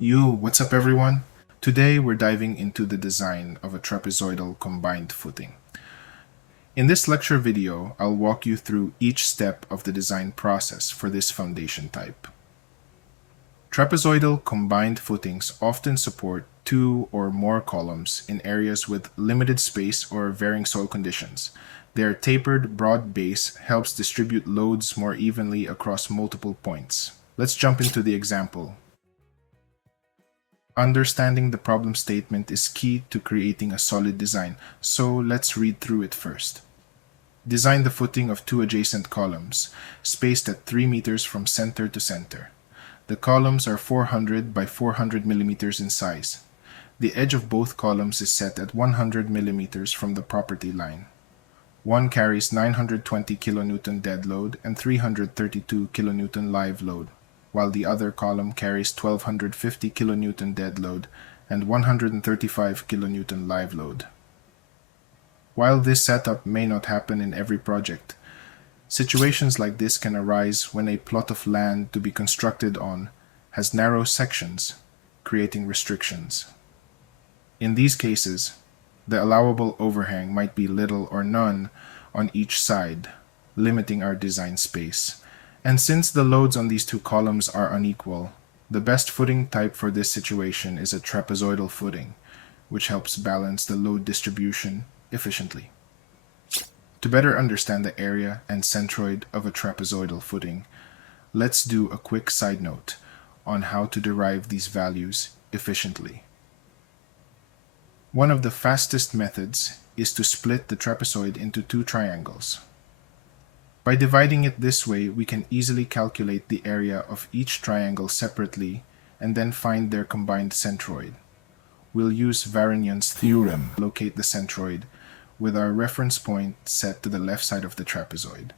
What's up everyone? Today we're diving into the design of a trapezoidal combined footing. In this lecture video, I'll walk you through each step of the design process for this foundation type. Trapezoidal combined footings often support two or more columns in areas with limited space or varying soil conditions. Their tapered, broad base helps distribute loads more evenly across multiple points. Let's jump into the example. Understanding the problem statement is key to creating a solid design, so let's read through it first. Design the footing of two adjacent columns, spaced at 3 meters from center to center. The columns are 400 by 400 millimeters in size. The edge of both columns is set at 100 millimeters from the property line. One carries 920 kilonewton dead load and 332 kilonewton live load, while the other column carries 1250 kilonewton dead load and 135 kilonewton live load. While this setup may not happen in every project, situations like this can arise when a plot of land to be constructed on has narrow sections, creating restrictions. In these cases, the allowable overhang might be little or none on each side, limiting our design space. And since the loads on these two columns are unequal, the best footing type for this situation is a trapezoidal footing, which helps balance the load distribution efficiently. To better understand the area and centroid of a trapezoidal footing, let's do a quick side note on how to derive these values efficiently. One of the fastest methods is to split the trapezoid into two triangles. By dividing it this way, we can easily calculate the area of each triangle separately and then find their combined centroid. We'll use Varignon's theorem to locate the centroid with our reference point set to the left side of the trapezoid.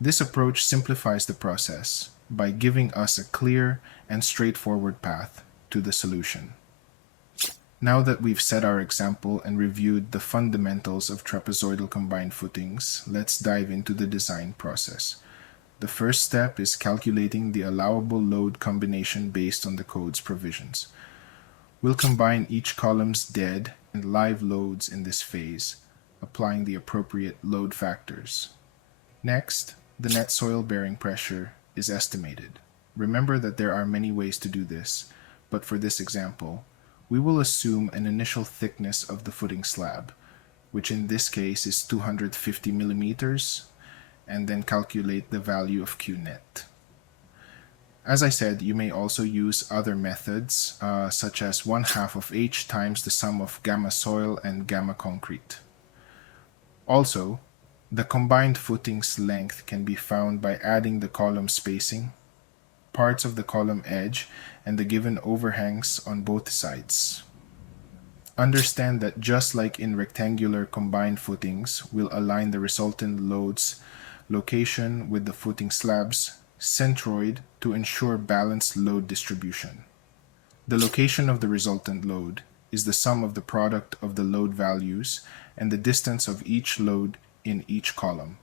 This approach simplifies the process by giving us a clear and straightforward path to the solution. Now that we've set our example and reviewed the fundamentals of trapezoidal combined footings, let's dive into the design process. The first step is calculating the allowable load combination based on the code's provisions. We'll combine each column's dead and live loads in this phase, applying the appropriate load factors. Next, the net soil bearing pressure is estimated. Remember that there are many ways to do this, but for this example, we will assume an initial thickness of the footing slab, which in this case is 250 millimeters, and then calculate the value of Q net. As I said, you may also use other methods, such as 1/2 of H times the sum of gamma soil and gamma concrete. Also, the combined footing's length can be found by adding the column spacing, parts of the column edge, and the given overhangs on both sides. Understand that just like in rectangular combined footings, we'll align the resultant load's location with the footing slab's centroid to ensure balanced load distribution. The location of the resultant load is the sum of the product of the load values and the distance of each load in each column,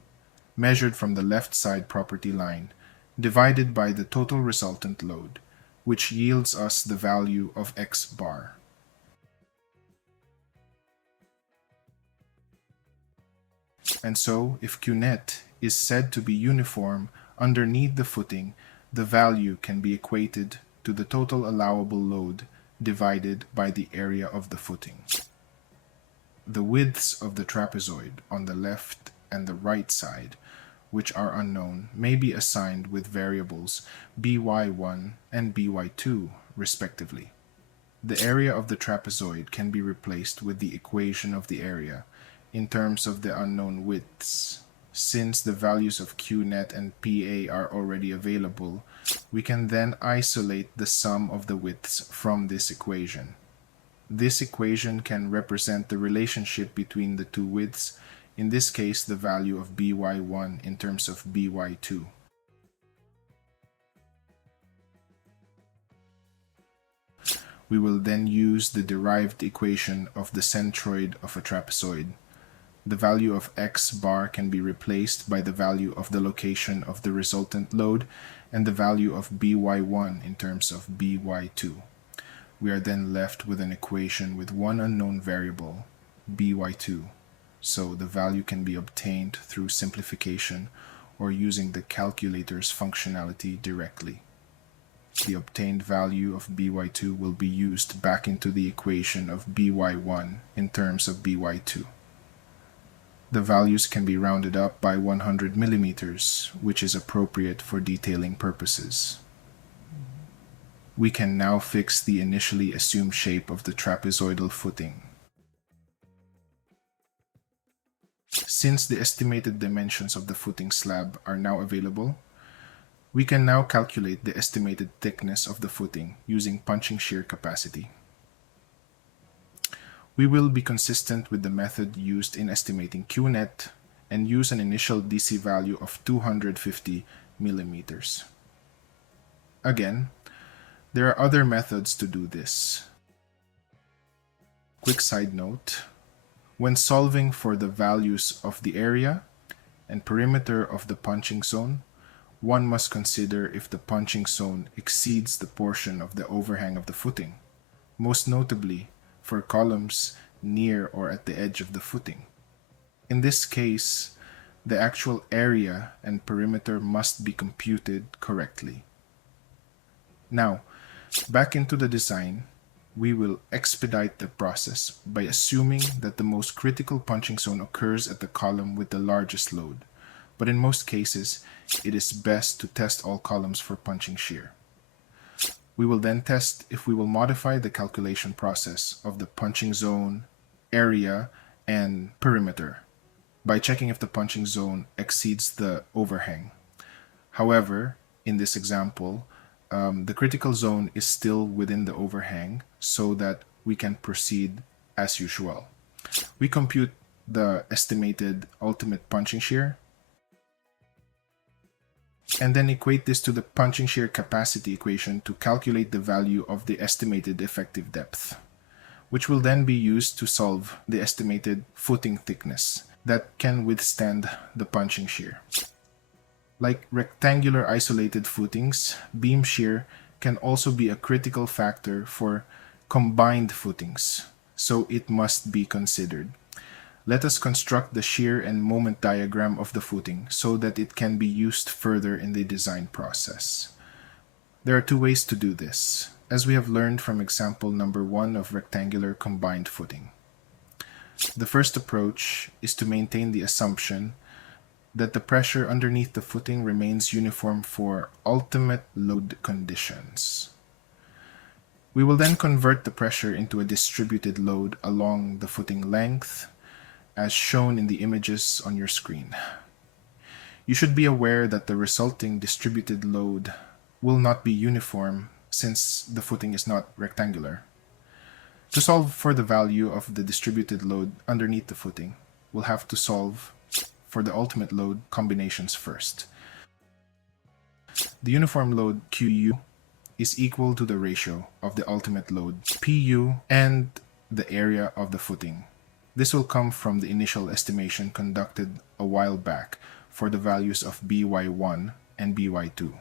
measured from the left side property line, divided by the total resultant load, which yields us the value of X bar. And so, if Q net is said to be uniform underneath the footing, the value can be equated to the total allowable load divided by the area of the footing. The widths of the trapezoid on the left and the right side, which are unknown, may be assigned with variables by1 and by2 respectively. The area of the trapezoid can be replaced with the equation of the area in terms of the unknown widths. Since the values of Q net and PA are already available, we can then isolate the sum of the widths from this equation. This equation can represent the relationship between the two widths, in this case the value of by1 in terms of by2. We will then use the derived equation of the centroid of a trapezoid the value of x bar can be replaced by the value of the location of the resultant load and the value of by1 in terms of by2. We are then left with an equation with one unknown variable, by2, so the value can be obtained through simplification or using the calculator's functionality directly. The obtained value of by2 will be used back into the equation of by1 in terms of by2. The values can be rounded up by 100 millimeters, which is appropriate for detailing purposes. We can now fix the initially assumed shape of the trapezoidal footing. Since the estimated dimensions of the footing slab are now available, we can now calculate the estimated thickness of the footing using punching shear capacity. We will be consistent with the method used in estimating Qnet and use an initial DC value of 250 millimeters. Again, there are other methods to do this. Quick side note, when solving for the values of the area and perimeter of the punching zone, one must consider if the punching zone exceeds the portion of the overhang of the footing, most notably for columns near or at the edge of the footing. In this case, the actual area and perimeter must be computed correctly. Now, back into the design, we will expedite the process by assuming that the most critical punching zone occurs at the column with the largest load, but in most cases, it is best to test all columns for punching shear. We will then test if we will modify the calculation process of the punching zone, area, and perimeter by checking if the punching zone exceeds the overhang. However, in this example, the critical zone is still within the overhang so that we can proceed as usual. We compute the estimated ultimate punching shear and then equate this to the punching shear capacity equation to calculate the value of the estimated effective depth, which will then be used to solve the estimated footing thickness that can withstand the punching shear. Like rectangular isolated footings, beam shear can also be a critical factor for combined footings, so it must be considered. Let us construct the shear and moment diagram of the footing so that it can be used further in the design process. There are two ways to do this, as we have learned from example number 1 of rectangular combined footing. The first approach is to maintain the assumption that the pressure underneath the footing remains uniform for ultimate load conditions. We will then convert the pressure into a distributed load along the footing length, as shown in the images on your screen. You should be aware that the resulting distributed load will not be uniform since the footing is not rectangular. To solve for the value of the distributed load underneath the footing, we'll have to solve for the ultimate load combinations first. The uniform load QU is equal to the ratio of the ultimate load PU and the area of the footing. This will come from the initial estimation conducted a while back for the values of by1 and by2.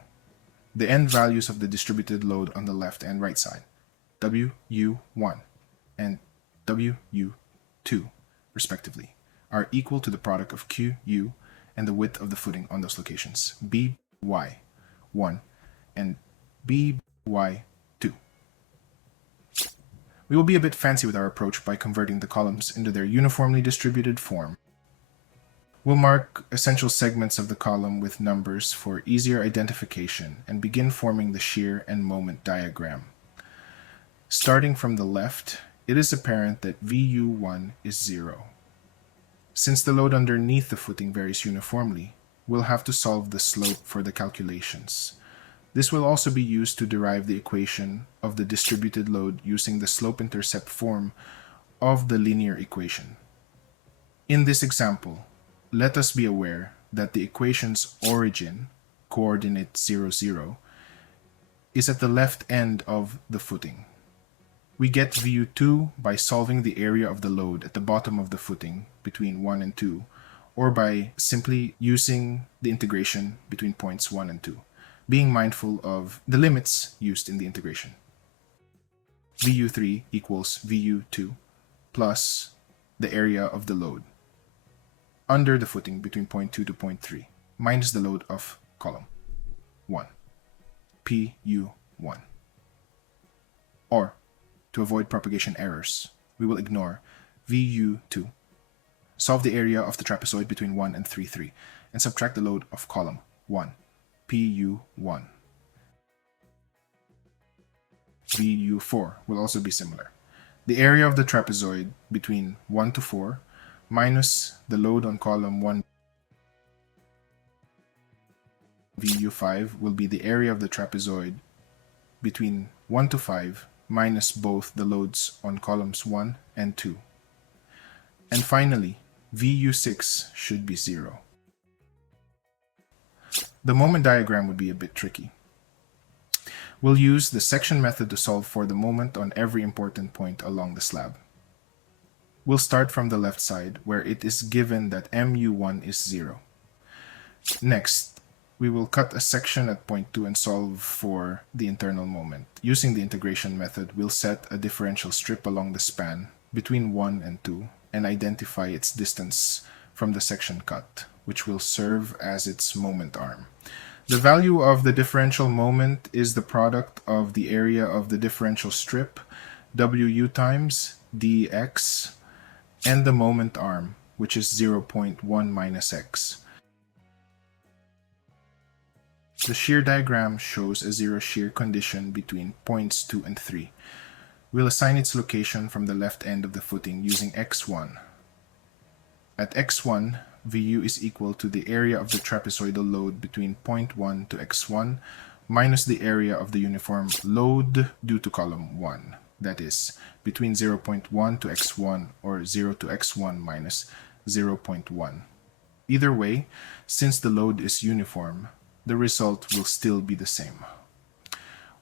The end values of the distributed load on the left and right side, WU1 and WU2 respectively, are equal to the product of QU and the width of the footing on those locations, BY1 and BY2. We will be a bit fancy with our approach by converting the columns into their uniformly distributed form. We'll mark essential segments of the column with numbers for easier identification and begin forming the shear and moment diagram. Starting from the left, it is apparent that VU1 is 0. Since the load underneath the footing varies uniformly, we'll have to solve the slope for the calculations. This will also be used to derive the equation of the distributed load using the slope-intercept form of the linear equation. In this example, let us be aware that the equation's origin, coordinate 0, 0, is at the left end of the footing. We get VU2 by solving the area of the load at the bottom of the footing between 1 and 2, or by simply using the integration between points 1 and 2, being mindful of the limits used in the integration. VU3 equals VU2 plus the area of the load under the footing between point 2 to point 3 minus the load of column 1, PU1. Or, to avoid propagation errors, we will ignore VU2, solve the area of the trapezoid between 1 and 3, 3, and subtract the load of column 1, PU1. VU4 will also be similar. The area of the trapezoid between 1 to 4 minus the load on column 1. VU5 will be the area of the trapezoid between 1 to 5 minus both the loads on columns 1 and 2. And finally, VU6 should be 0. The moment diagram would be a bit tricky. We'll use the section method to solve for the moment on every important point along the slab. We'll start from the left side, where it is given that MU1 is 0. Next, we will cut a section at point 2 and solve for the internal moment. Using the integration method, we'll set a differential strip along the span between 1 and 2 and identify its distance from the section cut, which will serve as its moment arm. The value of the differential moment is the product of the area of the differential strip, WU times dx, and the moment arm, which is 0.1 minus x. The shear diagram shows a zero shear condition between points 2 and 3. We'll assign its location from the left end of the footing using x1. At x1, VU is equal to the area of the trapezoidal load between point 1 to x1 minus the area of the uniform load due to column 1, that is, between 0.1 to x1 or 0 to x1 minus 0.1. Either way, since the load is uniform, the result will still be the same.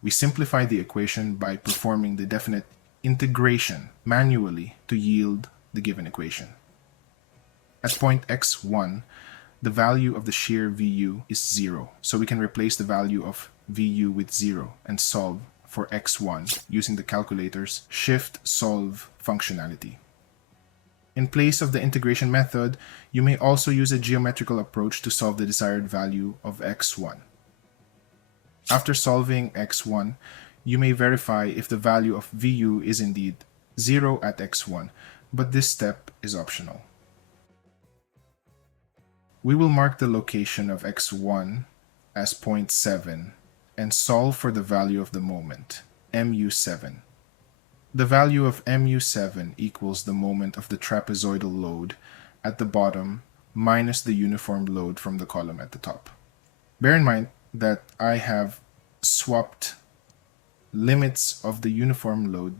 We simplify the equation by performing the definite integration manually to yield the given equation. At point x1, the value of the shear VU is 0, so we can replace the value of VU with 0 and solve for x1 using the calculator's shift-solve functionality. In place of the integration method, you may also use a geometrical approach to solve the desired value of x1. After solving x1, you may verify if the value of VU is indeed 0 at x1, but this step is optional. We will mark the location of x1 as point 7 and solve for the value of the moment, MU7. The value of MU7 equals the moment of the trapezoidal load at the bottom minus the uniform load from the column at the top. Bear in mind that I have swapped limits of the uniform load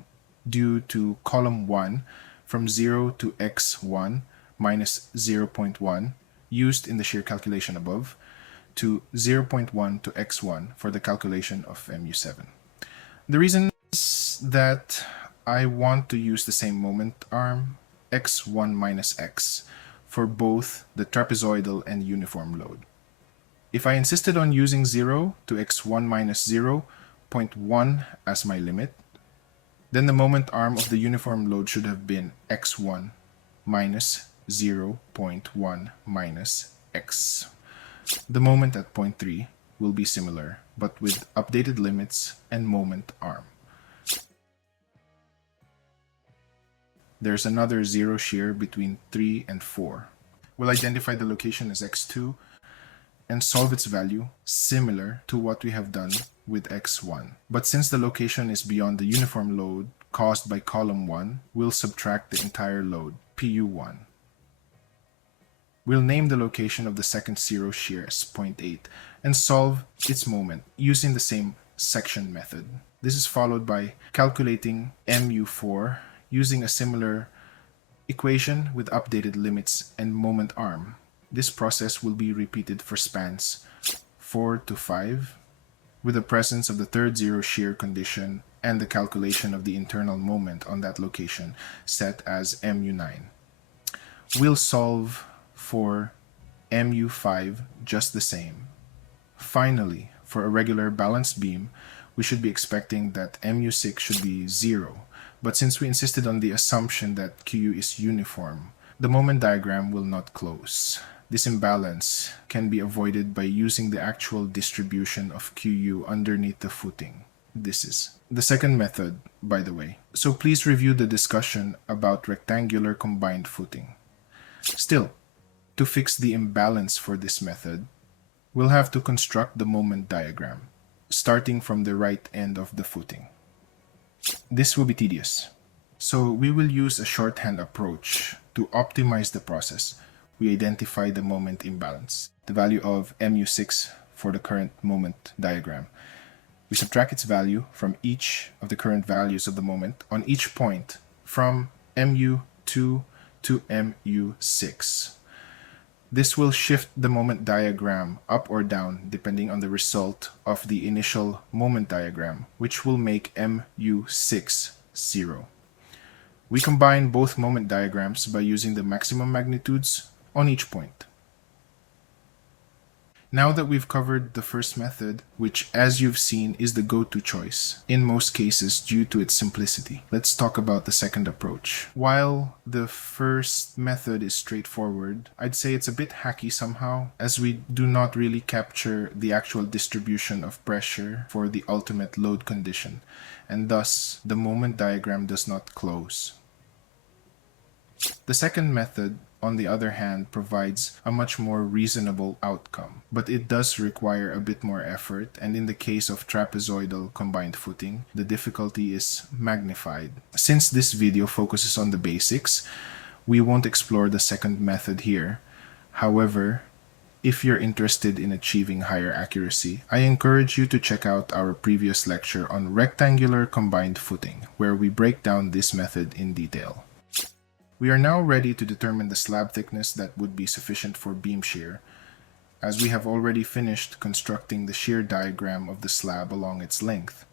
due to column 1 from 0 to x1 minus 0.1 used in the shear calculation above to 0.1 to x1 for the calculation of MU7. The reason is that I want to use the same moment arm, x1 minus x, for both the trapezoidal and uniform load. If I insisted on using 0 to x1 minus 0.1 as my limit, then the moment arm of the uniform load should have been x1 minus 0.1 minus x. The moment at point 3 will be similar, but with updated limits and moment arm. There's another zero shear between 3 and 4. We'll identify the location as x2 and solve its value similar to what we have done with x1. But since the location is beyond the uniform load caused by column 1, we'll subtract the entire load, PU1. We'll name the location of the second zero shear as point 8 and solve its moment using the same section method. This is followed by calculating MU4 using a similar equation with updated limits and moment arm. This process will be repeated for spans 4 to 5 with the presence of the third zero shear condition and the calculation of the internal moment on that location set as mu9. We'll solve for mu5 just the same. Finally, for a regular balanced beam, we should be expecting that mu6 should be 0, but since we insisted on the assumption that QU is uniform, the moment diagram will not close. This imbalance can be avoided by using the actual distribution of QU underneath the footing. This is the second method, by the way. So please review the discussion about rectangular combined footing. Still, to fix the imbalance for this method, we'll have to construct the moment diagram, starting from the right end of the footing. This will be tedious, so we will use a shorthand approach to optimize the process. We identify the moment imbalance, the value of mu6 for the current moment diagram. We subtract its value from each of the current values of the moment on each point from mu2 to mu6. This will shift the moment diagram up or down depending on the result of the initial moment diagram, which will make mu6 0. We combine both moment diagrams by using the maximum magnitudes on each point. Now that we've covered the first method, which as you've seen is the go-to choice in most cases due to its simplicity, let's talk about the second approach. While the first method is straightforward, I'd say it's a bit hacky somehow, as we do not really capture the actual distribution of pressure for the ultimate load condition, and thus the moment diagram does not close. The second method, on the other hand, provides a much more reasonable outcome, but it does require a bit more effort, and in the case of trapezoidal combined footing, the difficulty is magnified. Since this video focuses on the basics, we won't explore the second method here. However, if you're interested in achieving higher accuracy, I encourage you to check out our previous lecture on rectangular combined footing, where we break down this method in detail. We are now ready to determine the slab thickness that would be sufficient for beam shear, as we have already finished constructing the shear diagram of the slab along its length.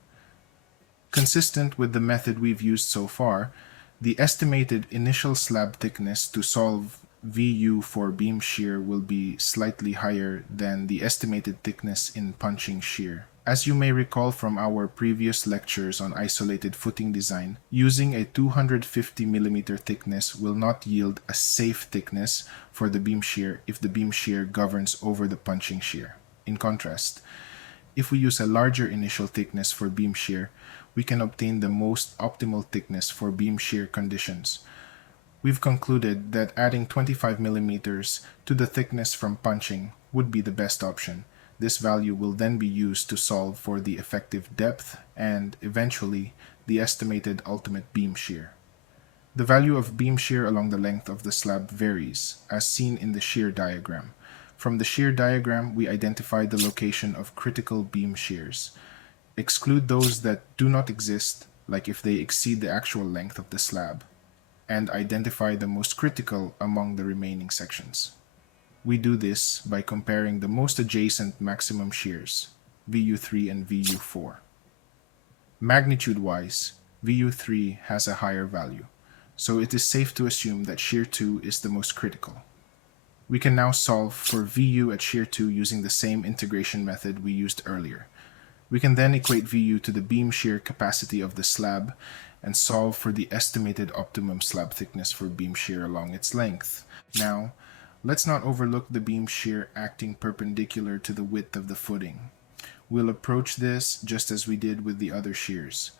Consistent with the method we've used so far, the estimated initial slab thickness to solve VU for beam shear will be slightly higher than the estimated thickness in punching shear. As you may recall from our previous lectures on isolated footing design, using a 250 mm thickness will not yield a safe thickness for the beam shear if the beam shear governs over the punching shear. In contrast, if we use a larger initial thickness for beam shear, we can obtain the most optimal thickness for beam shear conditions. We've concluded that adding 25 mm to the thickness from punching would be the best option. This value will then be used to solve for the effective depth and, eventually, the estimated ultimate beam shear. The value of beam shear along the length of the slab varies, as seen in the shear diagram. From the shear diagram, we identify the location of critical beam shears. Exclude those that do not exist, like if they exceed the actual length of the slab, and identify the most critical among the remaining sections. We do this by comparing the most adjacent maximum shears, VU3 and VU4. Magnitude-wise, VU3 has a higher value, so it is safe to assume that shear 2 is the most critical. We can now solve for VU at shear 2 using the same integration method we used earlier. We can then equate VU to the beam shear capacity of the slab and solve for the estimated optimum slab thickness for beam shear along its length. Now, let's not overlook the beam shear acting perpendicular to the width of the footing. We'll approach this just as we did with the other shears.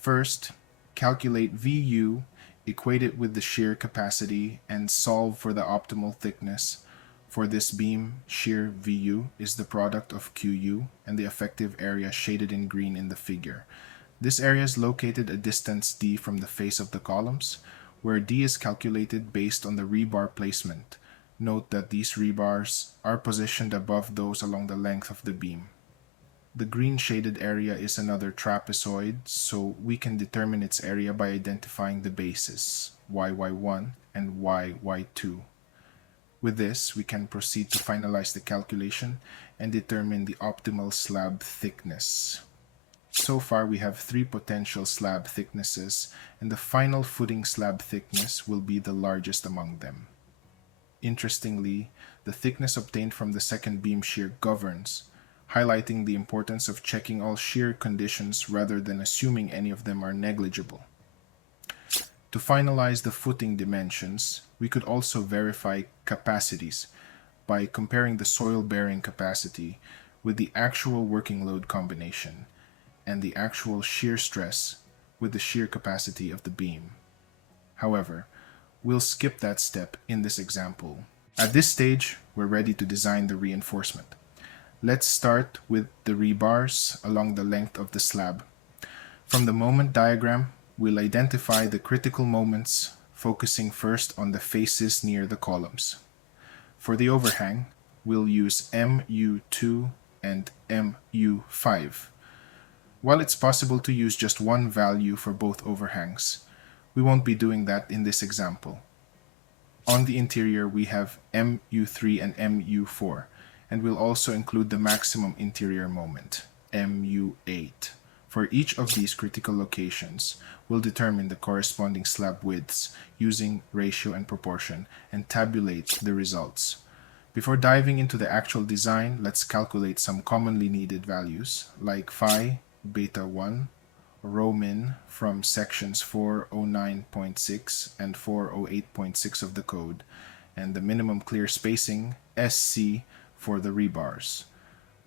First, calculate VU, equate it with the shear capacity, and solve for the optimal thickness. For this beam, shear VU is the product of QU and the effective area shaded in green in the figure. This area is located a distance d from the face of the columns, where d is calculated based on the rebar placement. Note that these rebars are positioned above those along the length of the beam. The green shaded area is another trapezoid, so we can determine its area by identifying the bases, YY1 and YY2. With this, we can proceed to finalize the calculation and determine the optimal slab thickness. So far, we have 3 potential slab thicknesses, and the final footing slab thickness will be the largest among them. Interestingly, the thickness obtained from the second beam shear governs, highlighting the importance of checking all shear conditions rather than assuming any of them are negligible. To finalize the footing dimensions, we could also verify capacities by comparing the soil bearing capacity with the actual working load combination and the actual shear stress with the shear capacity of the beam. However, we'll skip that step in this example. At this stage, we're ready to design the reinforcement. Let's start with the rebars along the length of the slab. From the moment diagram, we'll identify the critical moments, focusing first on the faces near the columns. For the overhang, we'll use MU2 and MU5. While it's possible to use just one value for both overhangs, we won't be doing that in this example. On the interior, we have MU3 and MU4, and we'll also include the maximum interior moment, MU8. For each of these critical locations, we'll determine the corresponding slab widths using ratio and proportion and tabulate the results. Before diving into the actual design, let's calculate some commonly needed values like phi, beta 1, rho min from sections 409.6 and 408.6 of the code, and the minimum clear spacing, SC, for the rebars.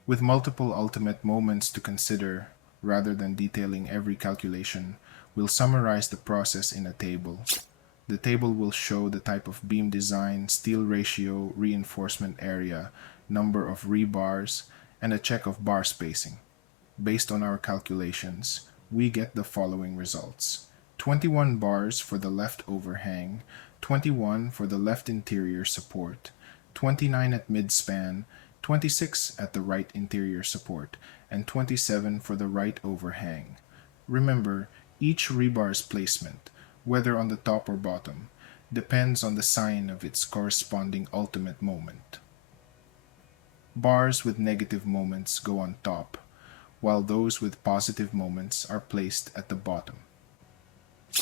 With multiple ultimate moments to consider, rather than detailing every calculation, we'll summarize the process in a table. The table will show the type of beam design, steel ratio, reinforcement area, number of rebars, and a check of bar spacing. Based on our calculations, we get the following results: 21 bars for the left overhang, 21 for the left interior support, 29 at midspan, 26 at the right interior support, and 27 for the right overhang. Remember, each rebar's placement, whether on the top or bottom, depends on the sign of its corresponding ultimate moment. Bars with negative moments go on top, while those with positive moments are placed at the bottom.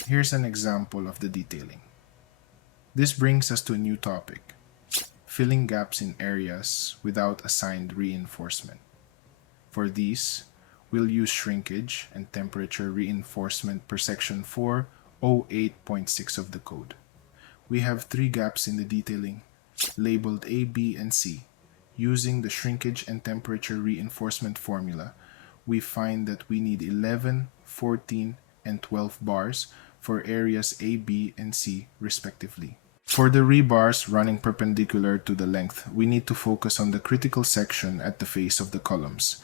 Here's an example of the detailing. This brings us to a new topic: filling gaps in areas without assigned reinforcement. For these, we'll use shrinkage and temperature reinforcement per section 408.6 of the code. We have 3 gaps in the detailing, labeled A, B, and C. Using the shrinkage and temperature reinforcement formula, we find that we need 11, 14, and 12 bars for areas A, B, and C respectively. For the rebars running perpendicular to the length, we need to focus on the critical section at the face of the columns.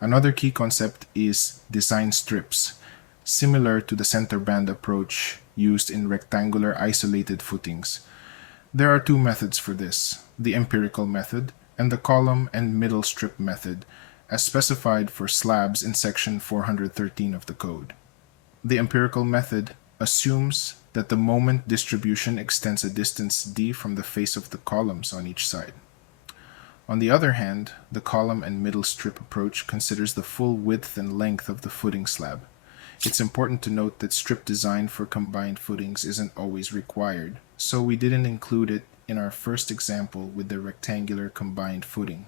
Another key concept is design strips, similar to the center band approach used in rectangular isolated footings. There are 2 methods for this: the empirical method and the column and middle strip method, as specified for slabs in section 413 of the code. The empirical method assumes that the moment distribution extends a distance d from the face of the columns on each side. On the other hand, the column and middle strip approach considers the full width and length of the footing slab. It's important to note that strip design for combined footings isn't always required, so we didn't include it in our first example with the rectangular combined footing.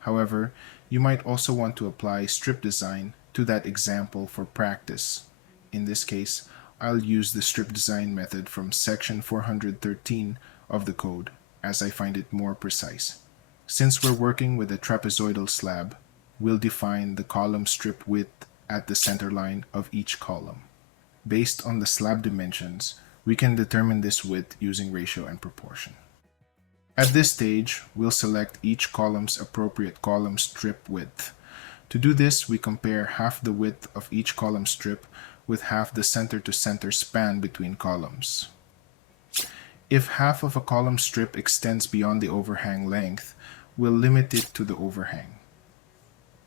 However, you might also want to apply strip design to that example for practice. In this case, I'll use the strip design method from section 413 of the code, as I find it more precise. Since we're working with a trapezoidal slab, we'll define the column strip width at the center line of each column. Based on the slab dimensions, we can determine this width using ratio and proportion. At this stage, we'll select each column's appropriate column strip width. To do this, we compare half the width of each column strip with half the center-to-center span between columns. If half of a column strip extends beyond the overhang length, we'll limit it to the overhang.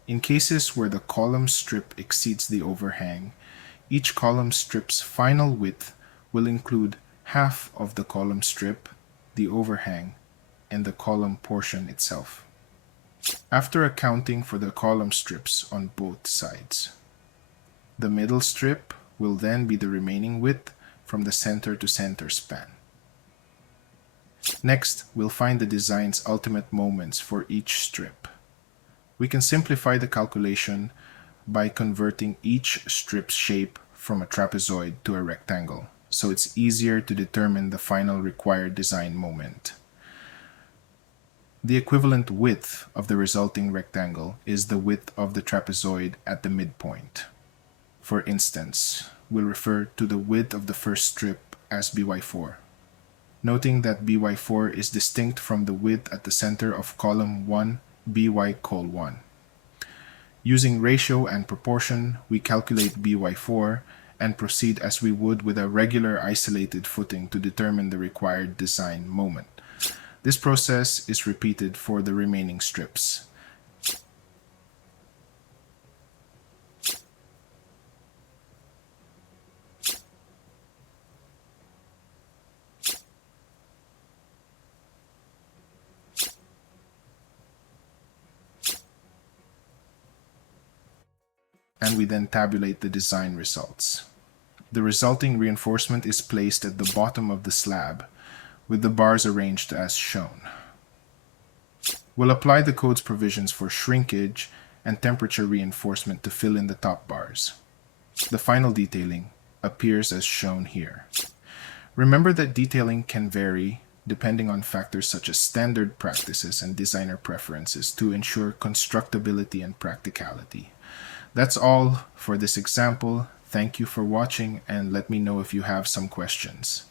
In cases where the column strip exceeds the overhang, each column strip's final width will include half of the column strip, the overhang, and the column portion itself. After accounting for the column strips on both sides, the middle strip will then be the remaining width from the center to center span. Next, we'll find the design's ultimate moments for each strip. We can simplify the calculation by converting each strip's shape from a trapezoid to a rectangle, so it's easier to determine the final required design moment. The equivalent width of the resulting rectangle is the width of the trapezoid at the midpoint. For instance, we'll refer to the width of the first strip as by4, noting that by4 is distinct from the width at the center of column 1 by:1. Using ratio and proportion, we calculate by4 and proceed as we would with a regular isolated footing to determine the required design moment. This process is repeated for the remaining strips. And we then tabulate the design results. The resulting reinforcement is placed at the bottom of the slab, with the bars arranged as shown. We'll apply the code's provisions for shrinkage and temperature reinforcement to fill in the top bars. The final detailing appears as shown here. Remember that detailing can vary depending on factors such as standard practices and designer preferences to ensure constructability and practicality. That's all for this example. Thank you for watching, and let me know if you have some questions.